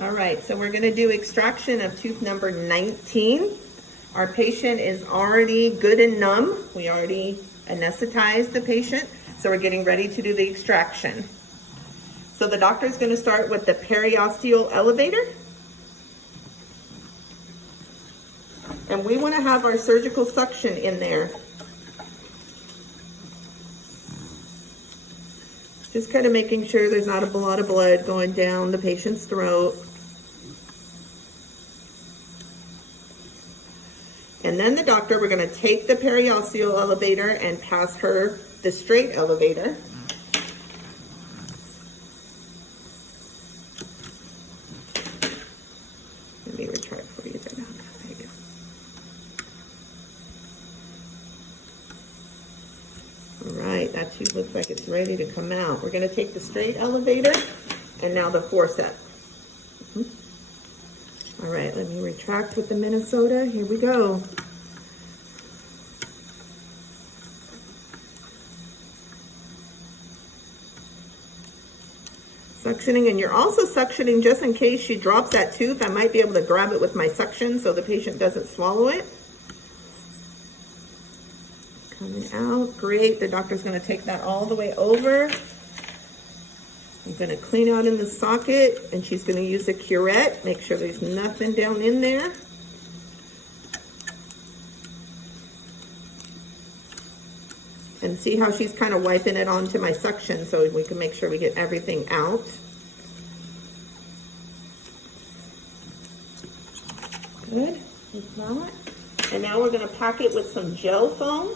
All right, so we're gonna do extraction of tooth number 19. Our patient is already good and numb. We already anesthetized the patient, so we're getting ready to do the extraction. So the doctor's gonna start with the periosteal elevator. And we wanna have our surgical suction in there. Just kind of making sure there's not a lot of blood going down the patient's throat. And then the doctor, we're gonna take the periosteal elevator and pass her the straight elevator. Let me retract for you there. There you go. All right, that tube looks like it's ready to come out. We're gonna take the straight elevator and now the forceps. All right, let me retract with the Minnesota. Here we go. Suctioning, and you're also suctioning just in case she drops that tooth. I might be able to grab it with my suction so the patient doesn't swallow it. Coming out, great. The doctor's gonna take that all the way over. I'm gonna clean out in the socket, and she's gonna use a curette. Make sure there's nothing down in there. And see how she's kind of wiping it onto my suction so we can make sure we get everything out. Good, like that. And now we're gonna pack it with some gel foam.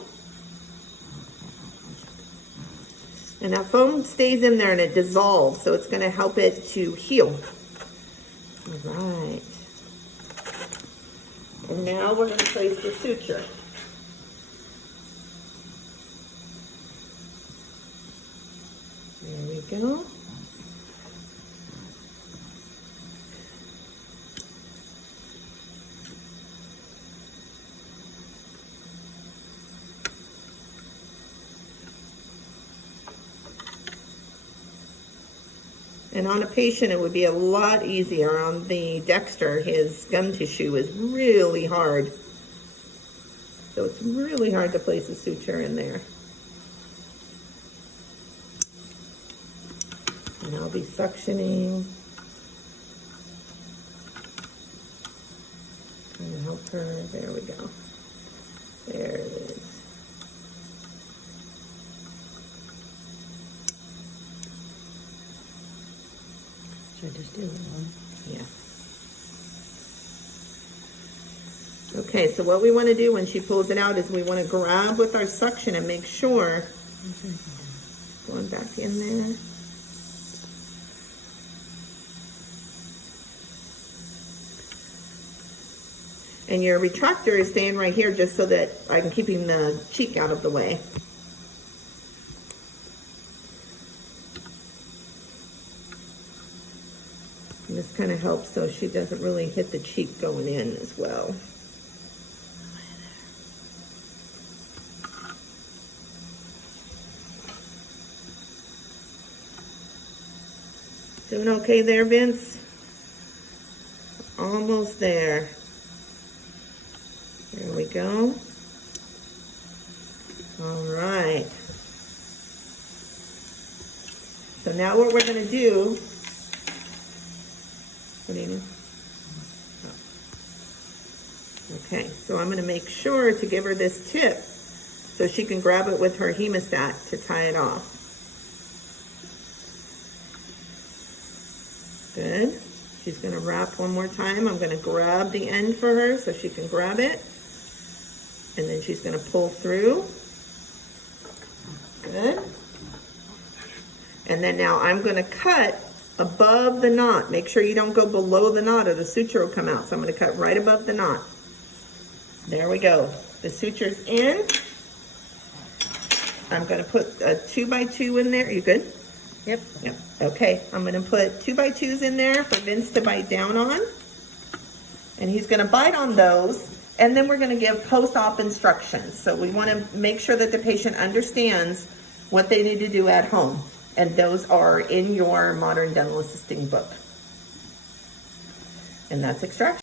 And that foam stays in there and it dissolves, so it's gonna help it to heal. All right. And now we're gonna place the suture. There we go. And on a patient, it would be a lot easier. On the Dexter, his gum tissue is really hard. So it's really hard to place a suture in there. And I'll be suctioning. Trying to help her. There we go. There it is. Should I just do one? Yeah. Okay, so what we want to do when she pulls it out is we want to grab with our suction and make sure. Going back in there. And your retractor is staying right here just so that I'm keeping the cheek out of the way. And this kind of helps so she doesn't really hit the cheek going in as well. Doing okay there, Vince? Almost there. There we go. All right. So now what we're going to do, what do you need? Oh. Okay, so I'm going to make sure to give her this tip so she can grab it with her hemostat to tie it off. Good. She's going to wrap one more time. I'm going to grab the end for her so she can grab it. And then she's going to pull through. Good. And then now I'm going to cut above the knot. Make sure you don't go below the knot or the suture will come out. So I'm going to cut right above the knot. There we go. The suture's in. I'm going to put a 2x2 in there. You good? Yep. Yep. Okay, I'm going to put 2x2s in there for Vince to bite down on. And he's going to bite on those. And then we're going to give post-op instructions. So we want to make sure that the patient understands what they need to do at home. And those are in your Modern Dental Assisting book. And that's extraction.